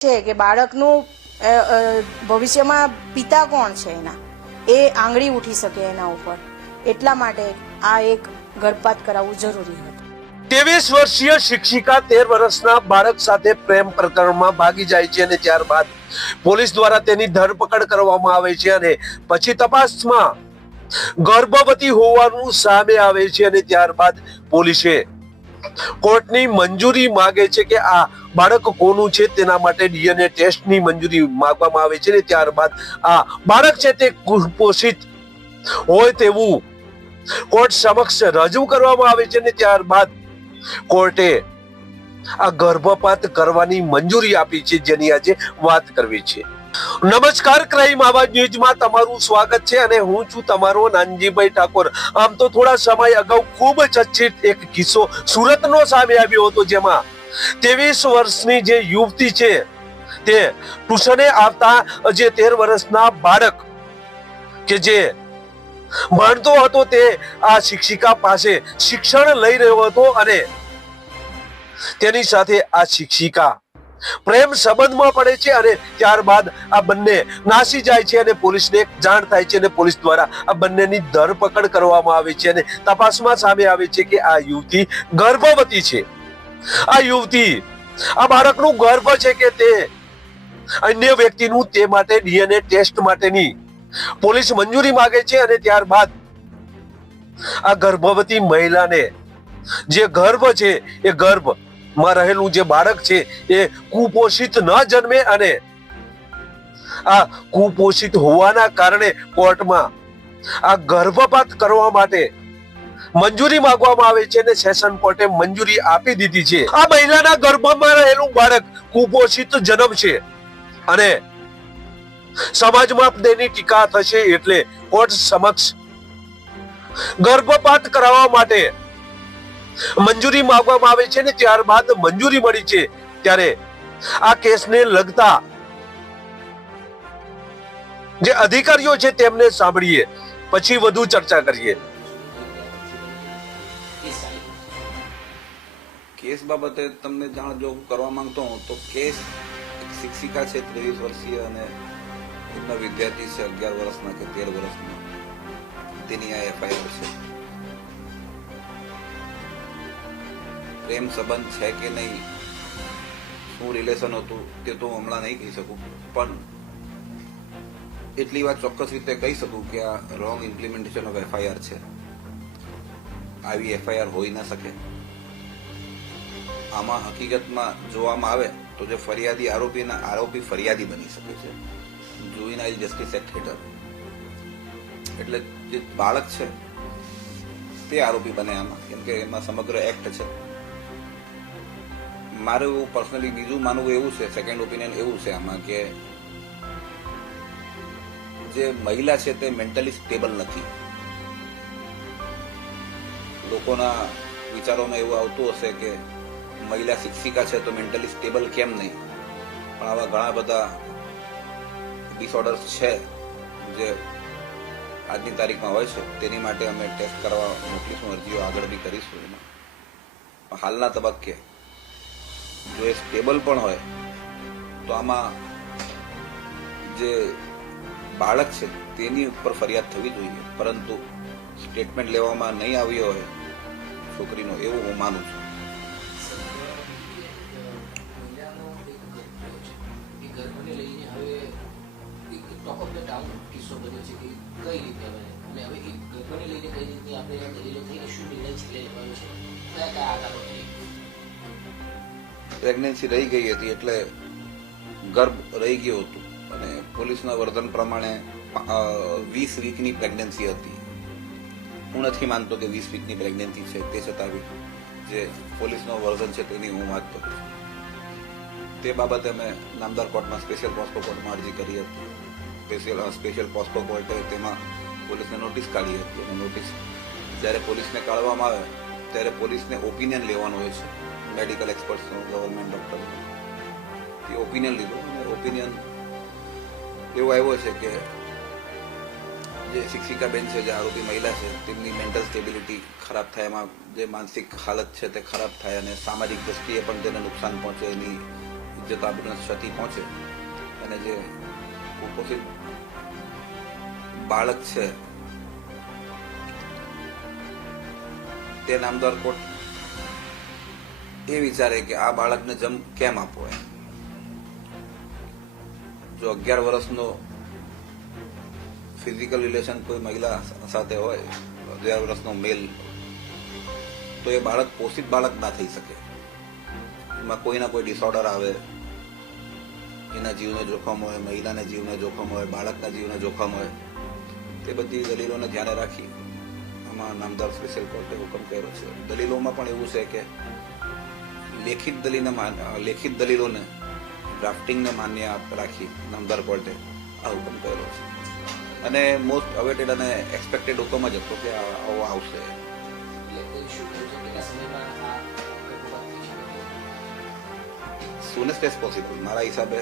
છે કે બાળકનું ભવિષ્યમાં પિતા કોણ છે એના? એ આંગળી ઉઠી શકે એના ઉપર. એટલા માટે આ એક ગર્ભપાત કરાવવું જરૂરી હતું. ત્રેવીસ વર્ષીય શિક્ષિકા તેર વર્ષના બાળક સાથે પ્રેમ પ્રકરણમાં ભાગી જાય છે અને ત્યારબાદ પોલીસ દ્વારા તેની ધરપકડ કરવામાં આવે છે અને પછી તપાસમાં ગર્ભવતી હોવાનું સામે આવે છે અને ત્યારબાદ પોલીસે કોર્ટની મંજૂરી માગે છે કે આ બાળક કોનું છે તેના માટે ડીએનએ ટેસ્ટની મંજૂરી માગવામાં આવે છે ને ત્યારબાદ આ બાળક છે તે કુપોષિત હોય તેવું કોર્ટ સમક્ષ રજૂ કરવામાં આવે છે ને ત્યારબાદ કોર્ટે આ ગર્ભપાત કરવાની મંજૂરી આપી છે જેની આજે વાત કરવી છે. નમસ્કાર, ક્રાઇમ આવાજ ન્યૂઝમાં તમારું સ્વાગત છે અને હું છું તમારો નાનજીભાઈ ઠાકોર. આમ તો થોડા સમય અગાઉ ખૂબ ચર્ચિત એક કિસ્સો સુરતનો સામે આવ્યો હતો જેમાં ત્રેવીસ વર્ષની જે યુવતી છે, તે ટ્યુશને આવતા જે તેર વર્ષના બાળક કે જે ભણતો હતો તે આ શિક્ષિકા પાસે શિક્ષણ લઈ રહ્યો હતો અને તેની સાથે આ શિક્ષિકા પ્રેમ સંબંધમાં પડે છે અને ત્યારબાદ આ બંને નાસી જાય છે અને પોલીસને જાણ થાય છે અને પોલીસ દ્વારા આ બંનેની ધરપકડ કરવામાં આવે છે અને તપાસમાં સામે આવે છે કે આ યુવતી ગર્ભવતી છે. આ યુવતી, આ બાળકનું ગર્ભ છે કે તે અન્ય વ્યક્તિનું તે માટે ડીએનએ ટેસ્ટ માટેની પોલીસ મંજૂરી માંગે છે અને ત્યારબાદ આ ગર્ભવતી મહિલાને જે ગર્ભ છે એ ગર્ભ માં રહેલું જે બાળક છે, એ કુપોષિત ન જન્મે અને આ કુપોષિત હોવાના કારણે કોર્ટમાં આ ગર્ભપાત કરવા માટે મંજૂરી માંગવામાં આવે છે અને સેશન કોર્ટે મંજૂરી આપી દીધી છે. આ મહિલાના ગર્ભમાં રહેલું બાળક કુપોષિત જન્મ છે અને સમાજમાં તેની ટીકા થશે એટલે કોર્ટ સમક્ષ ગર્ભપાત કરાવવા માટે મંજૂરી માંગવામાં આવે છે ને ત્યારબાદ મંજૂરી મળી છે ત્યારે આ કેસને લગતા જે અધિકારીઓ છે તેમને સાંભળીએ. પછી વધુ ચર્ચા કરીએ. કેસ બાબતે તમને જાણ જો કરવા માંગતો હું તો કેસ શિક્ષિકા છે ત્રેવીસ વર્ષીય અને એમના વિદ્યાર્થી છે અગિયાર વર્ષના કે તેર વર્ષના. તેની આ એફઆઈઆર છે. પ્રેમ સંબંધ છે કે નહીં? શું રિલેશન હતું તે તો હમણાં નહીં કહી શકું? પણ એટલી વાત ચોક્કસ રીતે કહી શકું કે આ રોંગ ઇમ્પ્લિમેન્ટેશન ઓફ એફઆઈઆર છે. આવી એફઆઈઆર હોઈ ના શકે. આમાં હકીકતમાં જોવામાં આવે તો જે ફરિયાદી આરોપીના આરોપી ફરિયાદી બની શકે છે. જુઇનાઇલ જસ્ટિસ એક્ટ હેઠળ. એટલે જે બાળક છે તે આરોપી બને આમાં. કેમ કે એમાં સમગ્ર એક્ટ છે. મારું એવું પર્સનલી બીજું માનવું એવું છે સેકન્ડ ઓપિનિયન એવું છે આમાં કે જે મહિલા છે તે મેન્ટલી સ્ટેબલ નથી. લોકોના વિચારોમાં એવું આવતું હશે કે મહિલા શિક્ષિકા છે તો મેન્ટલી સ્ટેબલ કેમ નહીં? પણ આવા ઘણા બધા ડિસઓર્ડર્સ છે જે આજની તારીખમાં હોય છે, તેની માટે અમે ટેસ્ટ કરવા મોકલીશું, અરજીઓ આગળ બી કરીશું એમાં. હાલના તબક્કે જો એ સ્ટેબલ પણ હોય, તો આમાં જે બાળક છે, તેની ઉપર ફરિયાદ થવી જોઈએ. પરંતુ સ્ટેટમેન્ટ લેવામાં નહીં આવ્યો હોય, છોકરીનો, એવું હું માનું છું. પ્રેગ્નન્સી રહી ગઈ હતી એટલે ગર્ભ રહી ગયું હતું. અને પોલીસના વર્તન પ્રમાણે વીસ વીકની પ્રેગ્નન્સી હતી. હું નથી માનતો કે વીસ વીકની પ્રેગ્નન્સી છે, તે છતાં બી જે પોલીસનો વર્ઝન છે તેની હું વાત કરું તે બાબતે અમે નામદાર કોર્ટમાં સ્પેશિયલ પોસ્કો કોર્ટમાં અરજી કરી હતી. સ્પેશિયલ સ્પેશિયલ પોસ્કો કોર્ટે તેમાં પોલીસને નોટિસ કાઢી હતી. અને નોટિસ જ્યારે પોલીસને કાઢવામાં આવે, ત્યારે પોલીસને ઓપિનિયન લેવાનું હોય છે. મેડિકલ એક્સપર્ટ્સનું ગવર્મેન્ટ ડૉક્ટર તે ઓપિનિયન લીધું. અને ઓપિનિયન એવો આવ્યો છે કે જે શિક્ષિકા બેન છે, જે આરોપી મહિલા છે, તેમની મેન્ટલ સ્ટેબિલિટી ખરાબ થાય. એમાં જે માનસિક હાલત છે તે ખરાબ થાય અને સામાજિક દ્રષ્ટિએ પણ તેને નુકસાન પહોંચે, એની જે આપણને ક્ષતિ પહોંચે. અને જે કુપોષિત બાળક છે, તે નામદાર કોર્ટ એ વિચારે કે આ બાળકને જન્મ કેમ આપવો એમ? જો અગિયાર વર્ષનો ફિઝિકલ રિલેશન કોઈ મહિલા સાથે હોય, અગિયાર વર્ષનો મેલ તો એ બાળક પોષિત બાળક ના થઈ શકે. એમાં કોઈના કોઈ ડિસઓર્ડર આવે. એના જીવને જોખમ હોય, મહિલાના જીવને જોખમ હોય, બાળકના જીવને જોખમ હોય. તે બધી દલીલોને ધ્યાને રાખી આમાં નામદાર સ્પેશિયલ કોર્ટે હુકમ કર્યો છે. દલીલોમાં પણ એવું છે કે લેખિત દલીલને લેખિત દલીલોને ડ્રાફ્ટિંગને માન્ય રાખી નામદાર કોર્ટે આ હુકમ કર્યો છે. અને મોસ્ટ અવેટેડ અને એક્સપેક્ટેડ હુકમ જ હતો કે આવો આવશે. થઈ સુનેસ્ટ એઝ પોસિબલ મારા હિસાબે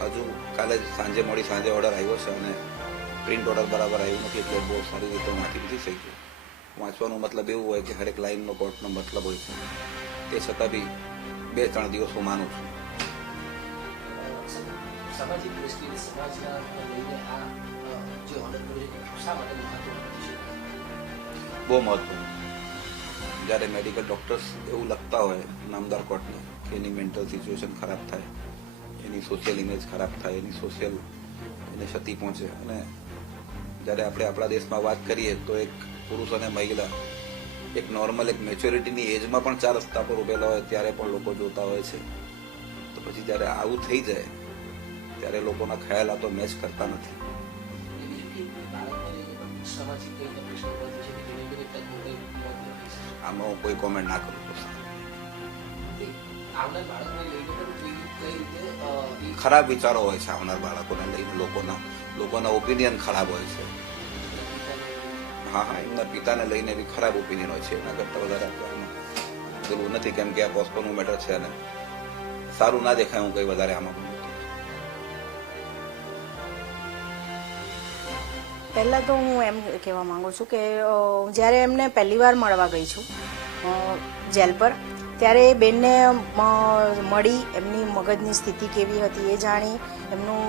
હજુ કાલે જ સાંજે મોડી સાંજે ઓર્ડર આવ્યો છે અને પ્રિન્ટ ઓર્ડર બરાબર આવ્યું નથી એટલે બહુ સારી રીતે વાંચી નથી શક્યું વાંચવાનો મતલબ એવું હોય કે હરેક લાઇનનો કોર્ટનો મતલબ હોય છે. તે છતાં બી બે ત્રણ દિવસો માનું છું. બહુ મહત્વનું. જ્યારે મેડિકલ ડોક્ટર્સ એવું લખતા હોય નામદાર કોર્ટને કે એની મેન્ટલ સિચ્યુએશન ખરાબ થાય એની સોશિયલ ઇમેજ ખરાબ થાય એની સોશિયલ એને ક્ષતિ પહોંચે. અને જ્યારે આપણે આપણા દેશમાં વાત કરીએ તો એક પુરુષ અને મહિલા એક નોર્મલ એક મેચ્યોરિટીની એજમાં પણ ચાર રસ્તા પર ઉભેલા હોય, ત્યારે પણ લોકો જોતા હોય છે. તો પછી જ્યારે આવું થઈ જાય, ત્યારે લોકોના ખ્યાલ આ તો મેચ કરતા નથી. આમાં હું કોઈ કોમેન્ટ ના કરું. ખરાબ વિચારો હોય છે આવનાર બાળકોને લઈને લોકોના. લોકોના ઓપિનિયન ખરાબ હોય છે. હા હા, એમના પિતાને લઈને બી ખરાબ ઓપિનિયન છે, એના કરતાં વધારે જરૂર નથી કેમ કે આ પોસ્ટપોનનું મેટર છે અને સારું ના દેખાય હું કઈ વધારે આમાં. પહેલાં તો હું એમ કહેવા માંગુ છું કે જ્યારે એમને પહેલી વાર મળવા ગઈ છું જેલ પર, ત્યારે એ બેનને મળી, એમની મગજની સ્થિતિ કેવી હતી એ જાણી, એમનું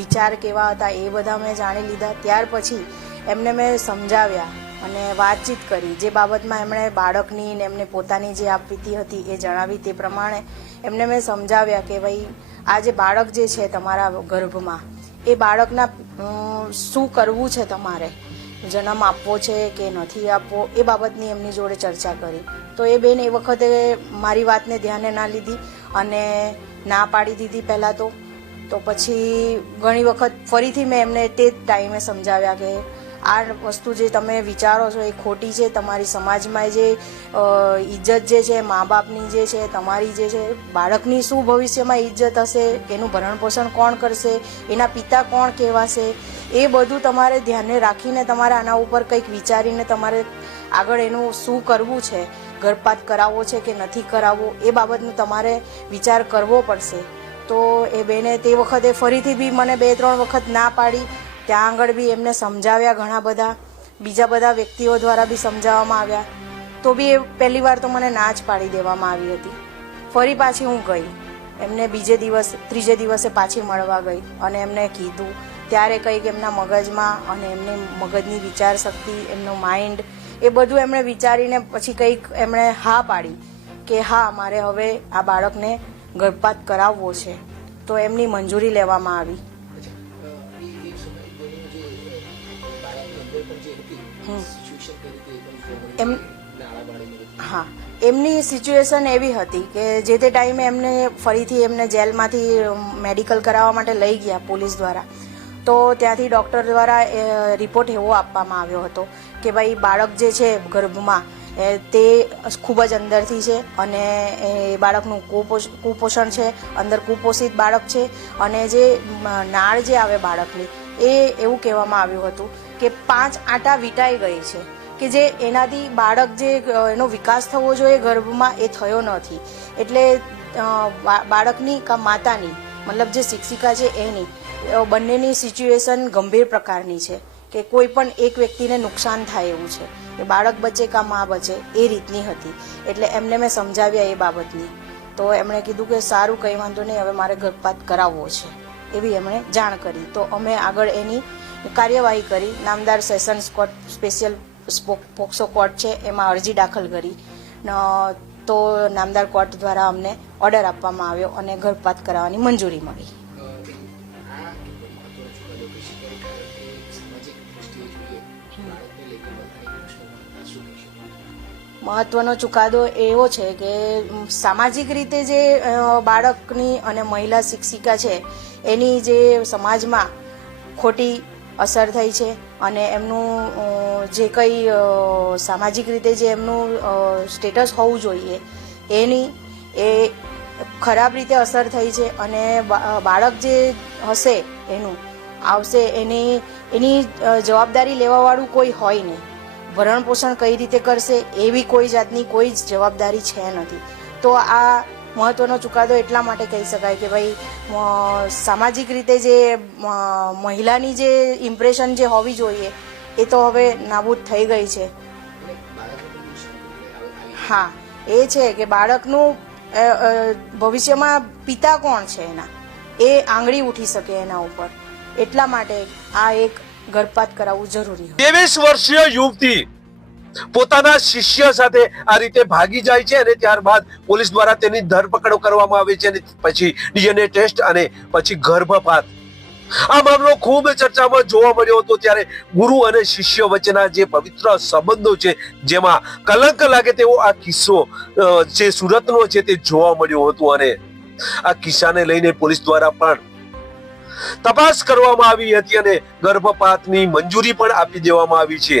વિચાર કેવા હતા એ બધા મેં જાણી લીધા ત્યાર પછી એમને મેં સમજાવ્યા અને વાતચીત કરી. જે બાબતમાં એમણે બાળકની ને એમને પોતાની જે આપવીતી હતી એ જણાવી તે પ્રમાણે એમને મેં સમજાવ્યા કે ભાઈ, આ જે બાળક જે છે તમારા ગર્ભમાં, એ બાળકના શું કરવું છે તમારે? જન્મ આપવો છે કે નથી આપવો? એ બાબતની એમની જોડે ચર્ચા કરી. તો એ બેન એ વખતે મારી વાતને ધ્યાને ના લીધી અને ના પાડી દીધી પહેલાં તો. તો પછી ઘણી વખત ફરીથી મેં એમને તે જ ટાઈમે સમજાવ્યા કે આ વસ્તુ જે તમે વિચારો છો એ ખોટી છે. તમારી સમાજમાં જે ઇજ્જત જે છે મા બાપની જે છે, તમારી જે છે, બાળકની શું ભવિષ્યમાં ઇજ્જત હશે, એનું ભરણ પોષણ કોણ કરશે, એના પિતા કોણ કહેવાશે, એ બધું તમારે ધ્યાને રાખીને તમારે આના ઉપર કંઈક વિચારીને તમારે આગળ એનું શું કરવું છે ગર્ભપાત કરાવવો છે કે નથી કરાવવો, એ બાબતનું તમારે વિચાર કરવો પડશે. તો એ બેને તે વખતે ફરીથી બી મને બે ત્રણ વખત ના પાડી. ત્યાં આગળ બી એમને સમજાવ્યા ઘણા બધા. બીજા બધા વ્યક્તિઓ દ્વારા બી સમજાવવામાં આવ્યા. તો બી એ પહેલી વાર તો મને ના જ પાડી દેવામાં આવી હતી. ફરી પાછી હું ગઈ. એમને બીજે દિવસ, ત્રીજે દિવસે પાછી મળવા ગઈ અને એમને કીધું. ત્યારે કંઈક એમના મગજમાં અને એમની મગજની વિચાર શક્તિ એમનો માઇન્ડ એ બધું એમણે વિચારીને પછી કંઈક એમણે હા પાડી કે હા, મારે હવે આ બાળકને ગર્ભપાત કરાવવો છે. તો એમની મંજૂરી લેવામાં આવી. એમ-. હા એમની સિચ્યુએશન એવી હતી કે જે તે ટાઈમે એમને ફરીથી એમને જેલમાંથી મેડિકલ કરાવવા માટે લઈ ગયા પોલીસ દ્વારા તો ત્યાંથી ડૉક્ટર દ્વારા રિપોર્ટ એવો આપવામાં આવ્યો હતો કે ભાઈ, બાળક જે છે ગર્ભમાં તે ખૂબ જ અંદરથી છે અને એ બાળકનું કુપોષ, કુપોષણ છે, અંદર કુપોષિત બાળક છે અને જે નાળ જે આવે બાળકની એ એવું કહેવામાં આવ્યું હતું કે પાંચ આટા વીંટાઈ ગઈ છે, કે જે એનાથી બાળક જે એનો વિકાસ થવો જોઈએ ગર્ભમાં એ થયો નથી. એટલે બાળકની કા માતાની, મતલબ જે શિક્ષિકા છે એની બંનેની સિચ્યુએશન ગંભીર પ્રકારની છે, કે કોઈ પણ એક વ્યક્તિને નુકસાન થાય એવું છે, કે બાળક બચે કા મા બચે, એ રીતની હતી. એટલે એમને મેં સમજાવ્યા એ બાબતની. તો એમણે કીધું કે સારું, કંઈ વાંધો નહીં, હવે મારે ગર્ભપાત કરાવવો છે. એવી એમણે જાણ કરી. તો અમે આગળ એની કાર્યવાહી કરી. નામદાર sessions court special POCSO court છે એમાં અરજી દાખલ કરી. તો નામદાર કોર્ટ દ્વારા અમને ઓર્ડર આપવામાં આવ્યો અને ગર્ભપાત કરાવવાની મંજૂરી મળી. મહત્વનો ચુકાદો એવો છે કે સામાજિક રીતે જે બાળકની અને મહિલા શિક્ષિકા છે એની જે સમાજમાં ખોટી અસર થઈ છે અને એમનું જે કંઈ સામાજિક રીતે જે એમનું સ્ટેટસ હોવું જોઈએ, એની, એ ખરાબ રીતે અસર થઈ છે અને બાળક જે હશે એનું, આવશે એની એની જવાબદારી લેવાવાળું કોઈ હોય નહીં. ભરણ પોષણ કઈ રીતે કરશે એવી કોઈ જાતની કોઈ જ જવાબદારી છે નથી. તો આ મહત્વનો ચુકાદો એટલા માટે કહી શકાય કે ભાઈ સામાજિક રીતે જે મહિલાની જે ઇમ્પ્રેશન જે હોવી જોઈએ, એ તો હવે નાબૂદ થઈ ગઈ છે. હા, એ છે કે બાળકનું ભવિષ્યમાં પિતા કોણ છે એના? એ આંગળી ઉઠી શકે એના ઉપર. એટલા માટે આ એક ગર્ભપાત કરાવવું જરૂરી તેવીસ વર્ષીય યુવતી પોતાના શિષ્ય સાથે આ રીતે ભાગી જાય છે અને ત્યારબાદ પોલીસ દ્વારા તેની ધરપકડ કરવામાં આવે છે અને પછી ડીએનએ ટેસ્ટ અને પછી ગર્ભપાત. આ મામલો ખૂબ ચર્ચામાં જોવા મળ્યો હતો ત્યારે ગુરુ અને શિષ્ય વચ્ચેના જે પવિત્ર સંબંધો છે, જેમાં કલંક લાગે તેવો આ કિસ્સો જે સુરતનો છે તે જોવા મળ્યો હતો અને આ કિસ્સાને લઈને પોલીસ દ્વારા પણ તપાસ કરવામાં આવી હતી અને ગર્ભપાતની મંજૂરી પણ આપી દેવામાં આવી છે.